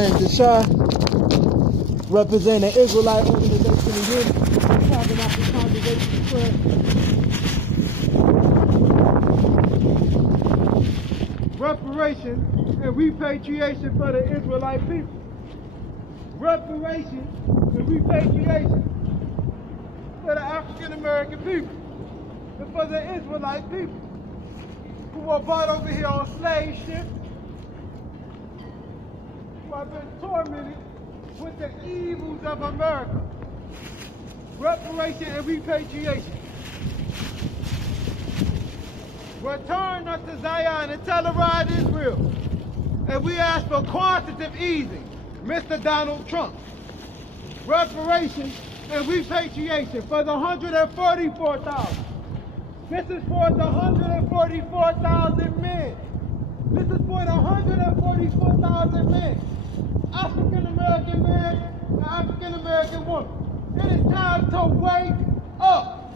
name is Shah, representing Israelite Organization of Unity, Tabernacle Congregation of Prayer. Reparations and repatriation for the Israelite people. Reparations and repatriation for the African American people and for the Israelite people who were brought over here on slave ships, who have been tormented with the evils of America. Reparation and repatriation. Return unto Zion and Telluride Israel. And we ask for quantitative easing, Mr. Donald Trump. Reparations and repatriation for the 144,000. This is for the 144,000 men. This is for the 144,000 men. African American man and African American woman. It is time to wake up.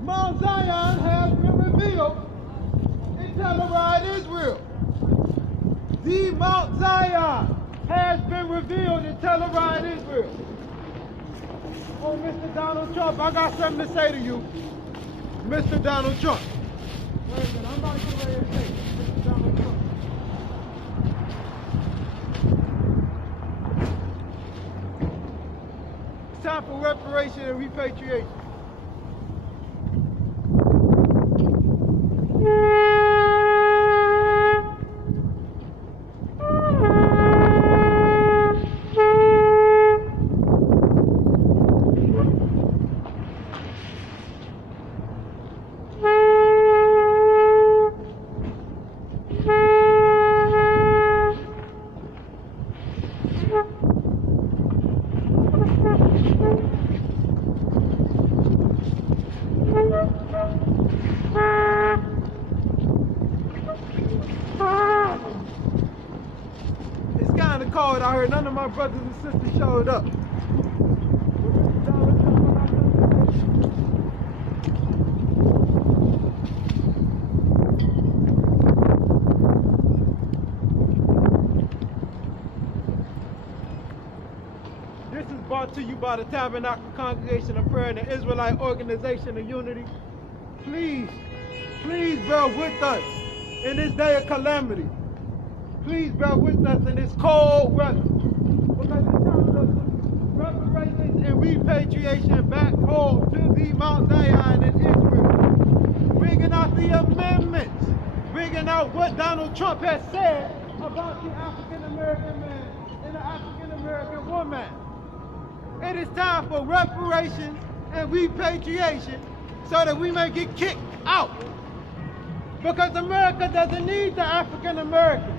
Mount Zion has been revealed in Telluride, Israel. The Mount Zion has been revealed in Telluride, Israel. Oh, Mr. Donald Trump, I got something to say to you, Mr. Donald Trump. Wait a minute, I'm about to get ready to say, Mr. Donald Trump. It's time for reparation and repatriation. Cold out here. None of my brothers and sisters showed up. This is brought to you by the Tabernacle Congregation of Prayer and the Israelite Organization of Unity. Please bear with us in this day of calamity. Please bear with us in this cold weather, because it's time for reparations and repatriation back home to the Mount Zion in Israel. Bringing out the amendments, bringing out what Donald Trump has said about the African American man and the African American woman. It is time for reparations and repatriation so that we may get kicked out. Because America doesn't need the African Americans.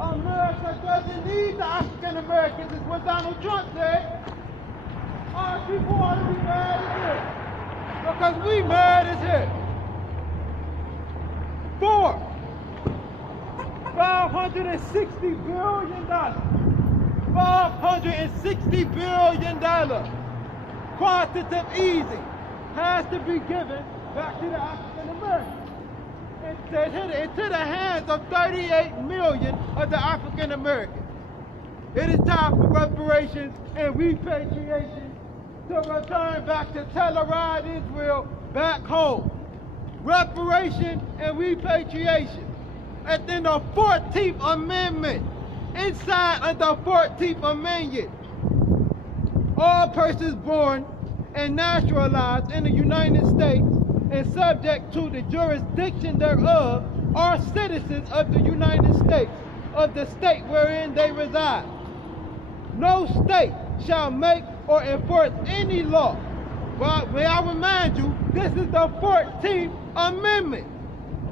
America doesn't need the African Americans, is what Donald Trump said. Our people ought to be mad as hell. Because we mad as hell. For $560 billion. $560 billion quantitative easing has to be given back to the African Americans. Into the hands of 38 million of the African Americans. It is time for reparations and repatriation to return back to Telluride, Israel, back home. Reparation and repatriation. And then the 14th Amendment. Inside of the 14th Amendment, all persons born and naturalized in the United States and subject to the jurisdiction thereof are citizens of the United States, of the state wherein they reside. No state shall make or enforce any law. Well, may I remind you, this is the 14th Amendment.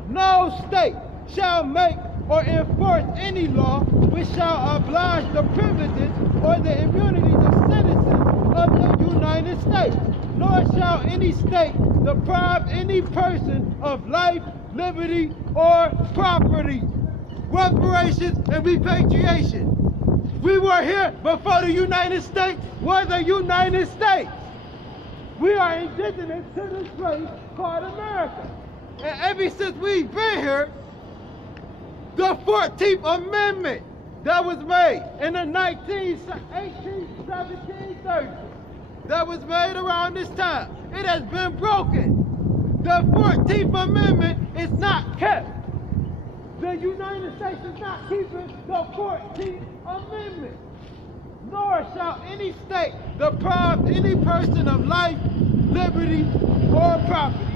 No state shall make or enforce any law which shall oblige the privileges or the immunities of citizens of the United States, nor shall any state deprive any person of life, liberty, or property. Reparations and repatriation. We were here before the United States was the United States. We are indigenous to this place called America. And ever since we've been here, The 14th Amendment that was made in the 1730s, that was made around this time, it has been broken. The 14th Amendment is not kept. The United States is not keeping the 14th Amendment. Nor shall any state deprive any person of life, liberty, or property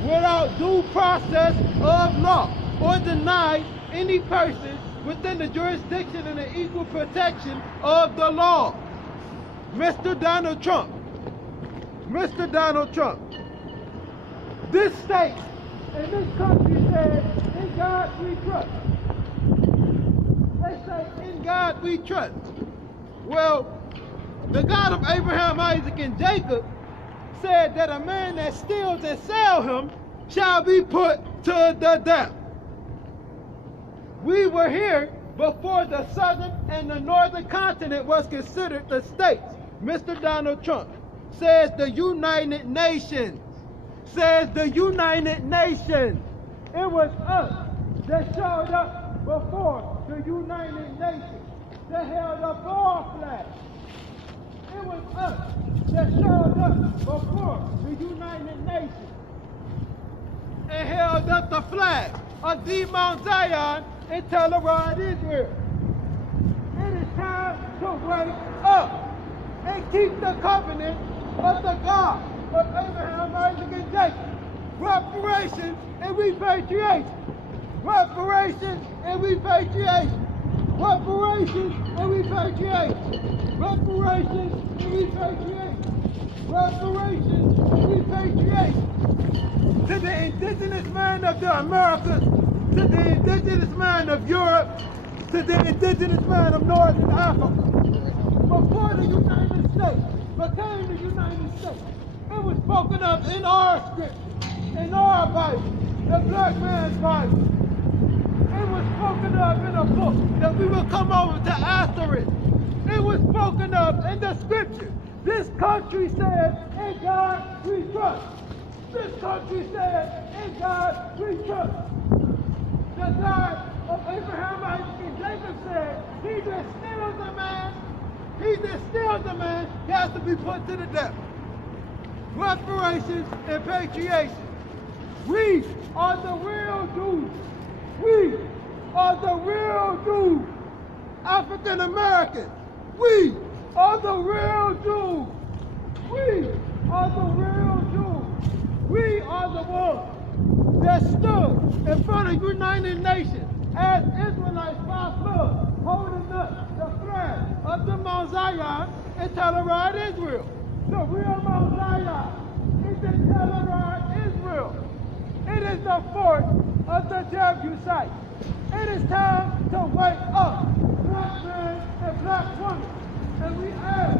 without due process of law, or deny any person within the jurisdiction and the equal protection of the law. Mr. Donald Trump, this state and this country said, in God we trust. They say, in God we trust. Well, the God of Abraham, Isaac, and Jacob said that a man that steals and sells him shall be put to the death. We were here before the southern and the northern continent was considered the states. Mr. Donald Trump says the United Nations. Says the United Nations. It was us that showed up before the United Nations. That held up our flag. It was us that showed up before the United Nations and held up the flag of the Mount Zion and terrorized Israel. It is time to wake up and keep the covenant of the God of Abraham, Isaac, and Jacob. Reparations and repatriation. Reparations and repatriation. Reparations and repatriation. Reparations and repatriation. Reparations and repatriation. To the indigenous man of the Americas, to the indigenous man of Europe, to the indigenous man of Northern Africa. Before the United States became the United States, it was spoken of in our scripture, in our Bible, the black man's Bible. It was spoken of in a book that we will come over to after it. It was spoken of in the scripture. This country said, in God we trust. This country said, in God we trust. The God of Abraham, Isaac, and Jacob said, he that steals a man, he has to be put to the death. Reparations and repatriation. We are the real Jews. We are the real Jews. African Americans. We are the real Jews. We are the real Jews. We are the ones that stood in front of the United Nations as Israelites by flood, holding up the flag of the Mount Zion and terrorized Israel. The real Mount Zion is the terrorized Israel. It is the fort of the Jebusites. It is time to wake up, black man and black woman. And we ask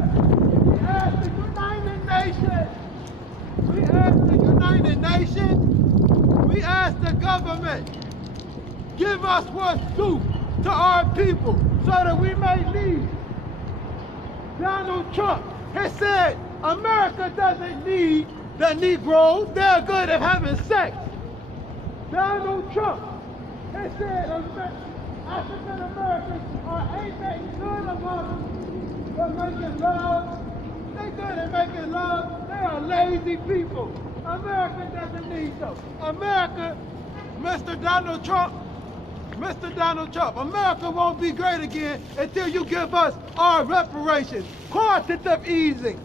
the United Nations, we ask the government, give us what's due to our people so that we may leave. Donald Trump has said America doesn't need the Negroes, they're good at having sex. Donald Trump has said African Americans ain't making good among them, but making love. They good at making love. They are lazy people. America doesn't need them. America, Mr. Donald Trump, America won't be great again until you give us our reparations. Quantitative easing.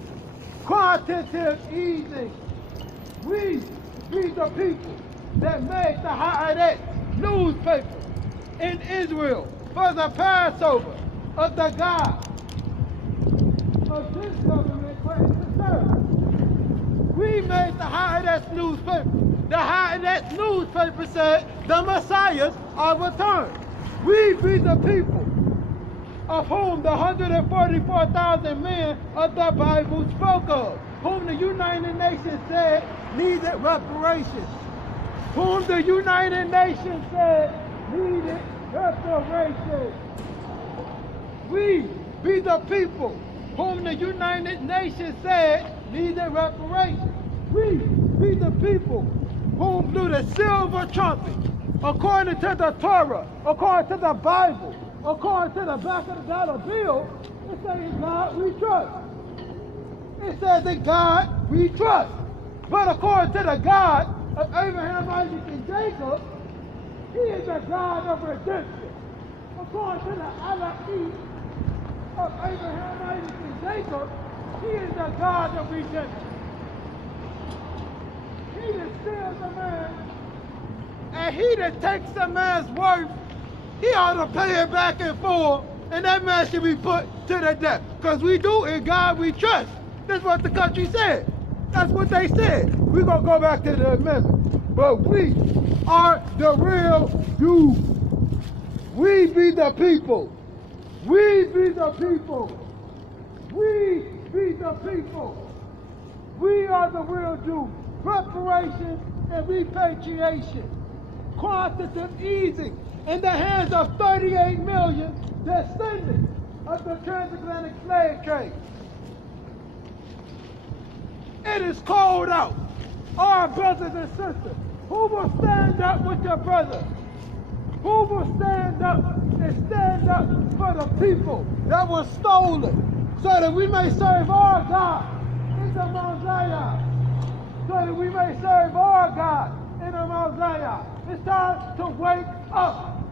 We be the people that made the Alahe newspaper in Israel for the Passover of the God of this government claims to serve. We made the Alahe newspaper. The Alahe newspaper said the Messiahs are returned. We be the people of whom the 144,000 men of the Bible spoke of, whom the United Nations said needed reparations. Whom the United Nations said needed reparations. We be the people whom the United Nations said needed reparations. We be the people whom blew the silver trumpet according to the Torah, according to the Bible, according to the back of the dollar bill, it says in God we trust. It says in God we trust. But according to the God of Abraham, Isaac, and Jacob, he is the God of redemption. According to the Alahe of Abraham, Isaac, and Jacob, he is the God of redemption. He that steals a man, and he that takes a man's worth, he ought to pay it back in full, and that man should be put to the death. Because we do, in God we trust. That's what the country said. That's what they said. We're going to go back to the amendment. But we are the real you. We be the people. We be the people. We be the people. We are the real Jews. Reparations and repatriation. Quantitative easing in the hands of 38 million descendants of the transatlantic slave trade. It is called out. Our brothers and sisters, who will stand up with your brothers? Who will stand up and stand up for the people that was stolen so that we may serve our God in the Mosiah? So that we may serve our God in the Mosiah. It's time to wake up.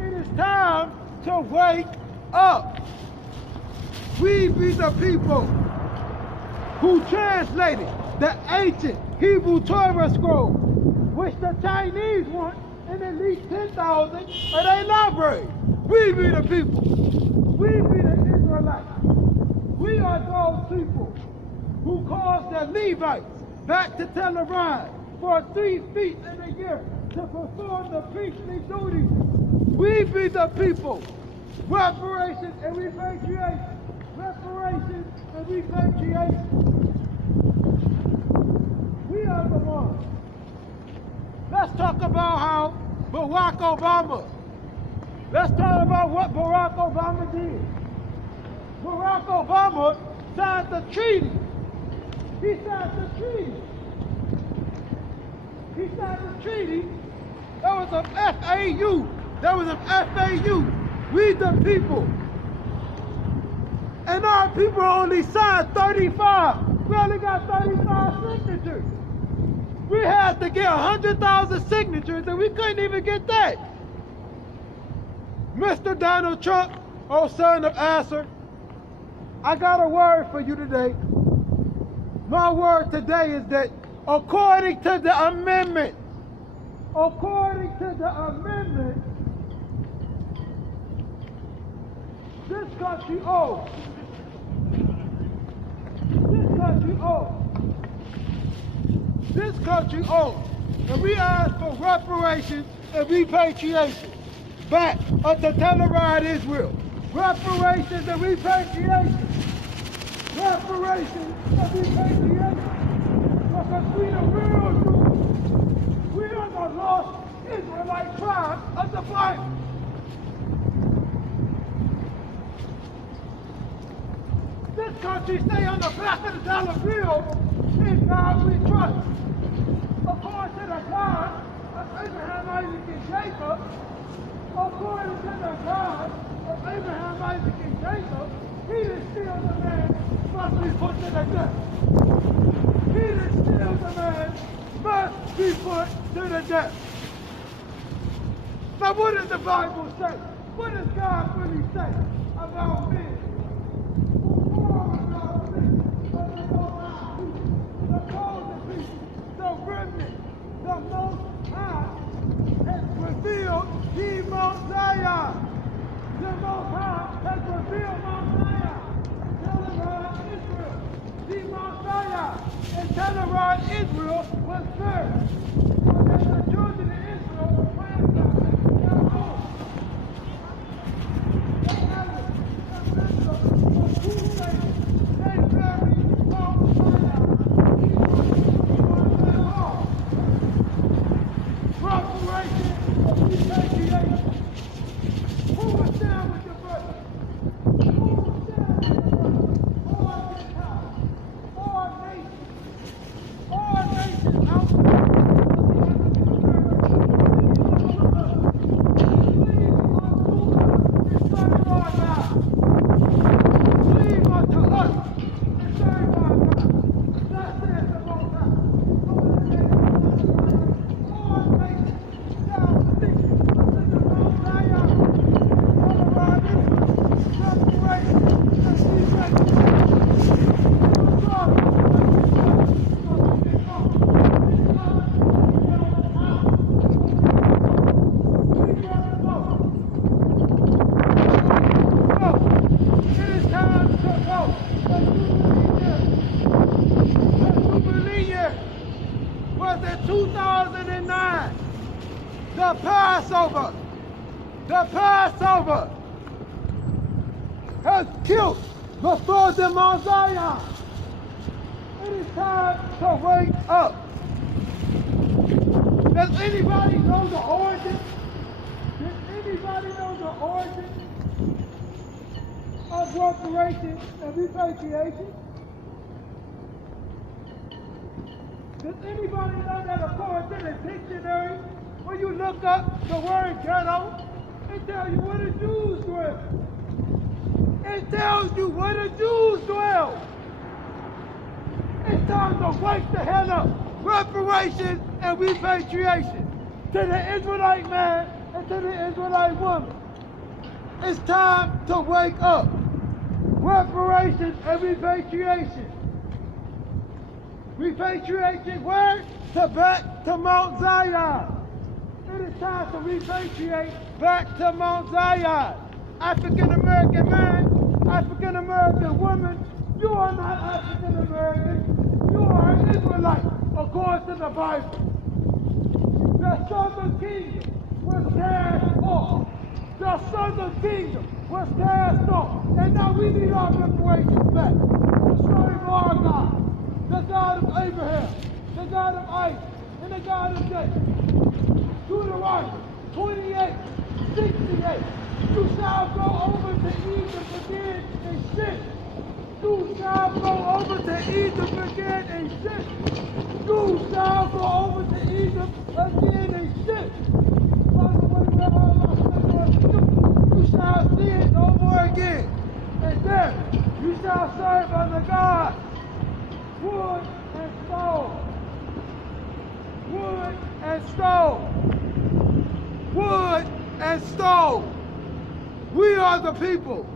It is time to wake up. We be the people who translated the ancient Hebrew Torah scroll, which the Chinese want in at least 10,000 of their libraries. We be the people. We be the Israelites. We are those people who caused the Levites back to Tel Aviv for 3 feet in a year to perform the priestly duties. We be the people. Reparations and repatriation. Reparations and repatriation. We are the ones. Let's talk about how Barack Obama. Let's talk about what Barack Obama did. Barack Obama signed the treaty. He signed the treaty. He signed the treaty. That was an FAU. That was an FAU. We the people. And our people only signed 35. We only got 35 signatures. We had to get 100,000 signatures and we couldn't even get that. Mr. Donald Trump, oh son of Asher, I got a word for you today. My word today is that according to the amendment, this country owes. This country owes. And we ask for reparations and repatriation back unto Tel Aviv, Israel. Reparations and repatriation. Reparations and repatriation. Because we the real Jews. We are the lost Israelite tribe of the Bible. This country stay on the back of the dollar bill. In God we trust. According to the God of Abraham, Isaac, and Jacob, according to the God of Abraham, Isaac, and Jacob, he that steals a man must be put to the death. He that steals a man must be put to the death. Now what does the Bible say? What does God really say about men? The Most High has revealed the Mosiah. The Most High has revealed Mosiah. Tell Israel, the Mosiah. And tell Israel was first. So that the children of Israel were grandfathers in their home. They had a member of Crusade. They buried Mosiah. Reparation, repatriation. Who was down with your brother? Who was down with your brother? All Gentiles, all nations outside of the The Passover has killed the swords in Mount Zion. It is time to wake up. Does anybody know the origin? Does anybody know the origin of reparations and repatriation? Does anybody know that according to the dictionary, when you look up the word ghetto, it tells you where the Jews dwell? It tells you where the Jews dwell. It's time to wake the hell up. Reparations and repatriation to the Israelite man and to the Israelite woman. It's time to wake up. Reparations and repatriation. Repatriation where? Back to Mount Zion. It is time to repatriate back to Mount Zion. African American man, African American woman, you are not African American, you are an Israelite, according to the Bible. The southern kingdom was cast off. The southern kingdom was cast off. And now we need our reparations back. To serve our God. The God of Abraham, the God of Isaac, and the God of Jacob. Deuteronomy 28:68. You shall go over to Egypt again and sin. You shall go over to Egypt again and sin. You shall go over to Egypt again and sin. You shall see it no more again. And then you shall serve other gods. Wood and stone. Wood and stone. Wood and stone. We are the people.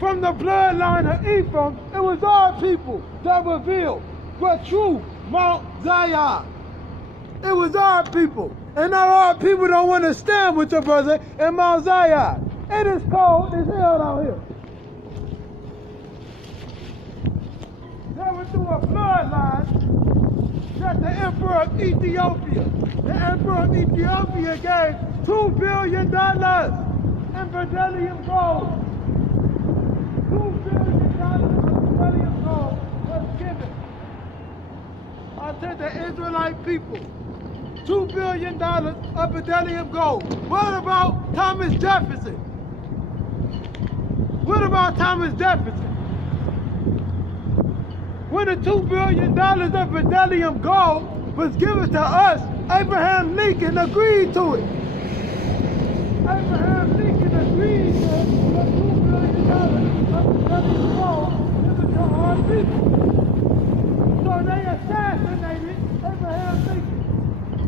From the bloodline of Ephraim, it was our people that revealed the true Mount Zion. It was our people. And now our people don't want to stand with your brother in Mount Zion. It is cold as hell out here. They were through a bloodline that the Emperor of Ethiopia, gave $2 billion in beryllium gold. $2 billion in beryllium gold was given unto the Israelite people. $2 billion of beryllium gold. What about Thomas Jefferson? What about Thomas Jefferson? When the $2 billion of beryllium gold was given to us, Abraham Lincoln agreed to it. Abraham Lincoln agreed to the $2 billion of beryllium gold given to our people. So they assassinated Abraham Lincoln.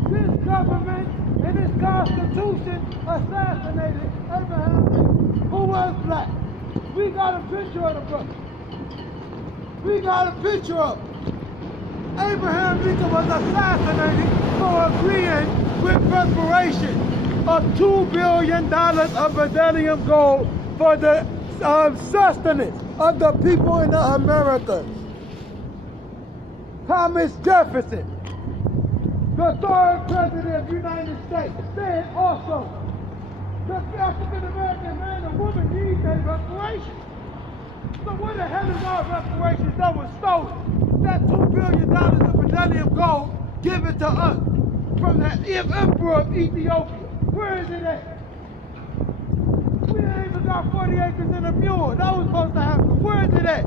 This government and this constitution assassinated Abraham Lincoln, who was black. We got a picture of the brother. We got a picture of him. Abraham Lincoln was assassinated for agreeing with reparations of $2 billion of beryllium gold for the sustenance of the people in the Americas. Thomas Jefferson, the third president of the United States, said also, the African American man and woman need their reparations. So where the hell is our reparations that was stolen? That $2 billion of beryllium gold given to us from the Emperor of Ethiopia. Where is it at? We ain't even got 40 acres and a mule. That was supposed to happen. Where is it at?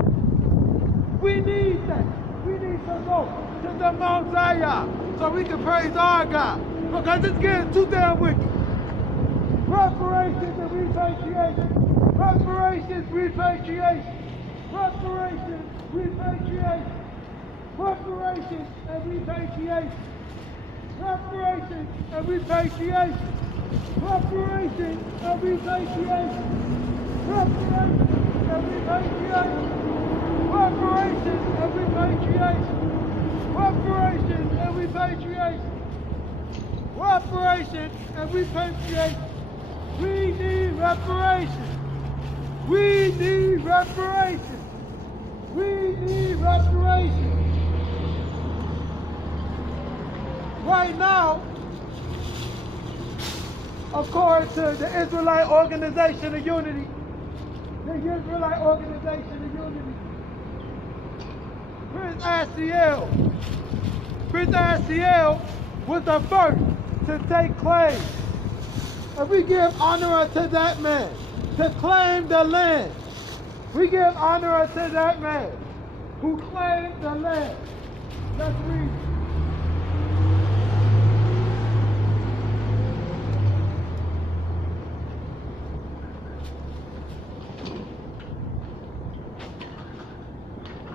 We need that. We need to go to the Mount Zion so we can praise our God. Because it's getting too damn wicked. Reparations and repatriation. Reparations, repatriation. Reparations, repatriation. Reparations and repatriation. Reparations and repatriation. Reparations and repatriation. Reparations and repatriation. Reparations and repatriation. Reparations and repatriation. Reparations and repatriation. We need reparations. We need reparations. We need reparations. Right now, according to the Israelite Organization of Unity. The Israelite Organization of Unity. Prince Asiel was the first to take claim. And we give honor unto that man to claim the land. We give honor unto that man who claimed the land. Let's read.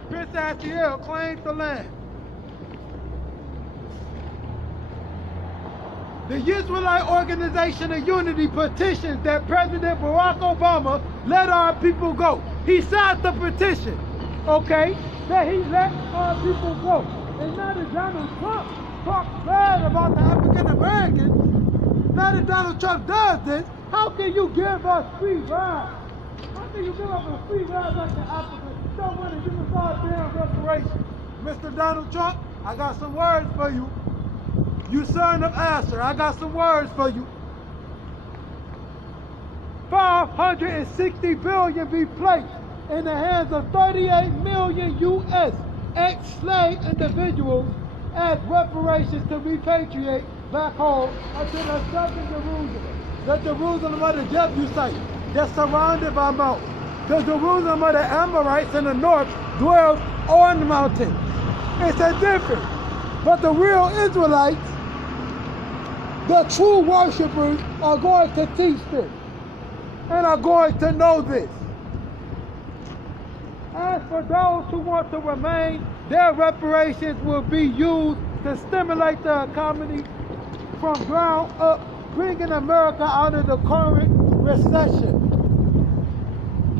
Prince Asiel claimed the land. The Israelite Organization of Unity petitions that President Barack Obama let our people go. He signed the petition, okay, that he let our people go. And now that Donald Trump talks bad about the African Americans, now that Donald Trump does this, how can you give us free rides? How can you give us a free ride back to Africa? Don't want to give us all damn reparations. Mr. Donald Trump, I got some words for you. You son of Asher, I got some words for you. 560 billion be placed in the hands of 38 million U.S. ex-slave individuals as reparations to repatriate back home unto the southern Jerusalem. The Jerusalem of the Jebusites that's surrounded by mountains. The Jerusalem of the Amorites in the north dwells on the mountains. It's a difference. But the real Israelites, the true worshipers, are going to teach this and are going to know this. As for those who want to remain, their reparations will be used to stimulate the economy from ground up, bringing America out of the current recession.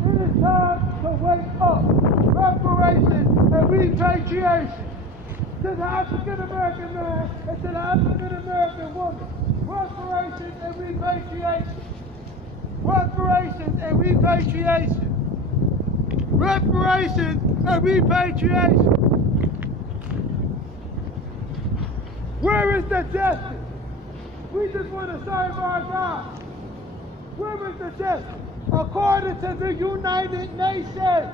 It is time to wake up. Reparations and repatriation to the African American man and to the African American woman. Reparations and repatriation. Reparations and repatriation. Reparations and repatriation. Where is the justice? We just want to serve our God. Where is the justice? According to the United Nations,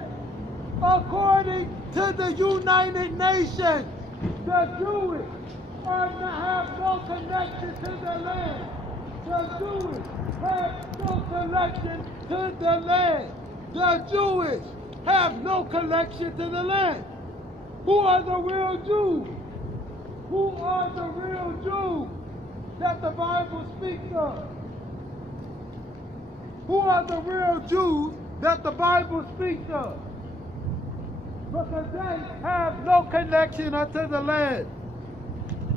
the Jewish are to have no connection to the land. The Jewish have no connection to the land. The Jewish have no connection to the land. Who are the real Jews? Who are the real Jews that the Bible speaks of? Who are the real Jews that the Bible speaks of? Because they have no connection unto the land.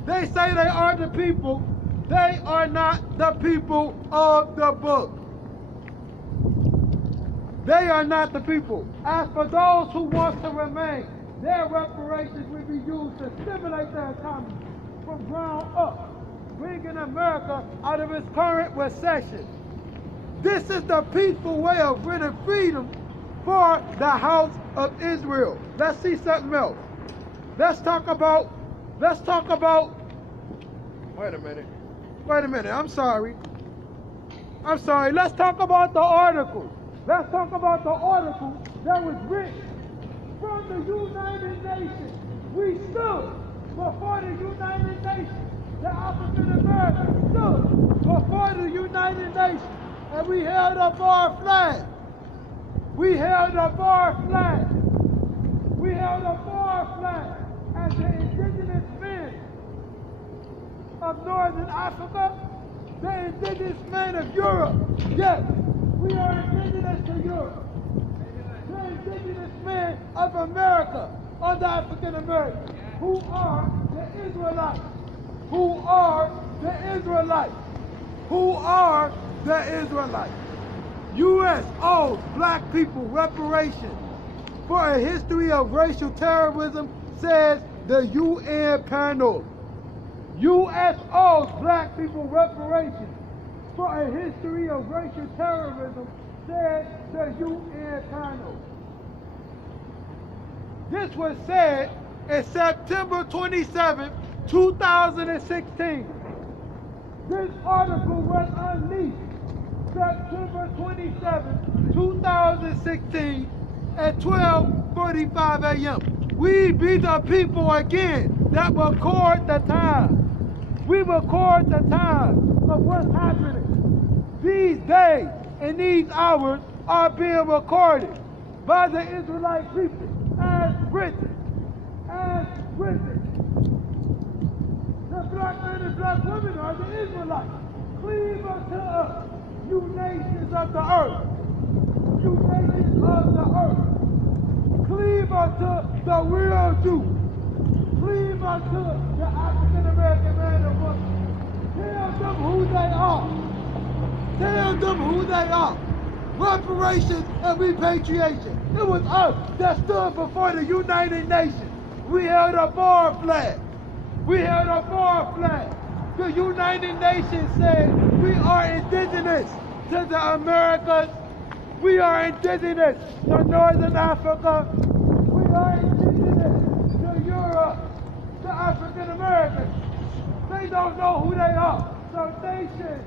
They say they are the people. They are not the people of the book. They are not the people. As for those who want to remain, their reparations will be used to stimulate the economy from ground up, bringing America out of its current recession. This is the peaceful way of winning freedom for the house of Israel. Let's see something else. Let's talk about, wait a minute, I'm sorry. Let's talk about the article. Let's talk about the article that was written from the United Nations. We stood before the United Nations. The African Americans stood before the United Nations. And we held up our flag. We held up our flag. We held up our flag as the indigenous men of Northern Africa, the indigenous men of Europe. Yes, we are indigenous to Europe. The indigenous men of America are the African Americans. Who are the Israelites? Who are the Israelites? Who are the Israelites? U.S. owes black people reparations for a history of racial terrorism, says the UN panel. U.S. owes black people reparations for a history of racial terrorism, said the UN panel. This was said in September 27, 2016. This article was unleashed September 27, 2016 at 12:45 a.m. We be the people again that record the time. We record the time of what's happening. These days and these hours are being recorded by the Israelite people as written. As written. The black men and black women are the Israelites. Cleave unto us, you nations of the earth. You nations of the earth. Cleave unto the real Jew. Cleave unto the African American man and woman. Tell them who they are. Tell them who they are. Reparations and repatriation. It was us that stood before the United Nations. We held a foreign flag. We held a foreign flag. The United Nations said we are indigenous to the Americas. We are indigenous to Northern Africa. We are indigenous to Europe, to African Americans. They don't know who they are. So nation,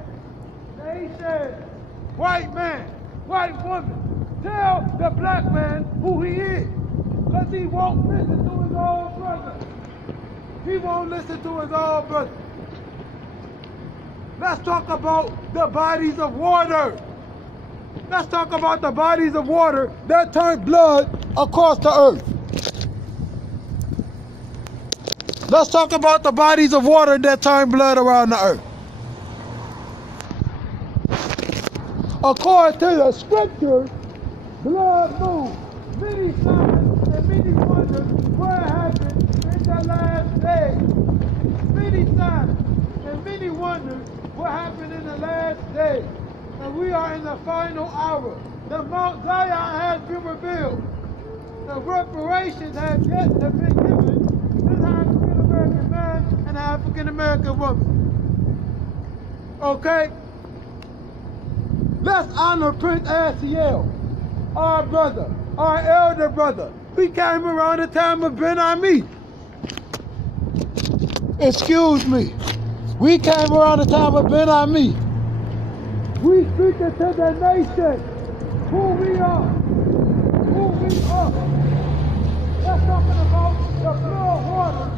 white man, white woman, tell the black man who he is. Because he won't listen to his own brother. He won't listen to his own brother. Let's talk about the bodies of water. Let's talk about the bodies of water that turn blood across the earth. Let's talk about the bodies of water that turn blood around the earth. According to the scriptures, blood moves. Many signs and many wonders what happened in the last days. Many signs and many wonders what happened in the last days. And we are in the final hour. The Mount Zion has been revealed. The reparations have yet to be given to the African American man and the African American woman. Okay? Let's honor Prince Asiel, our brother, our elder brother. We came around the time of Ben Ami. Excuse me. We came around the time of Ben Ami. We speaking to the nation who we are. Who we are. That's talking about the pure water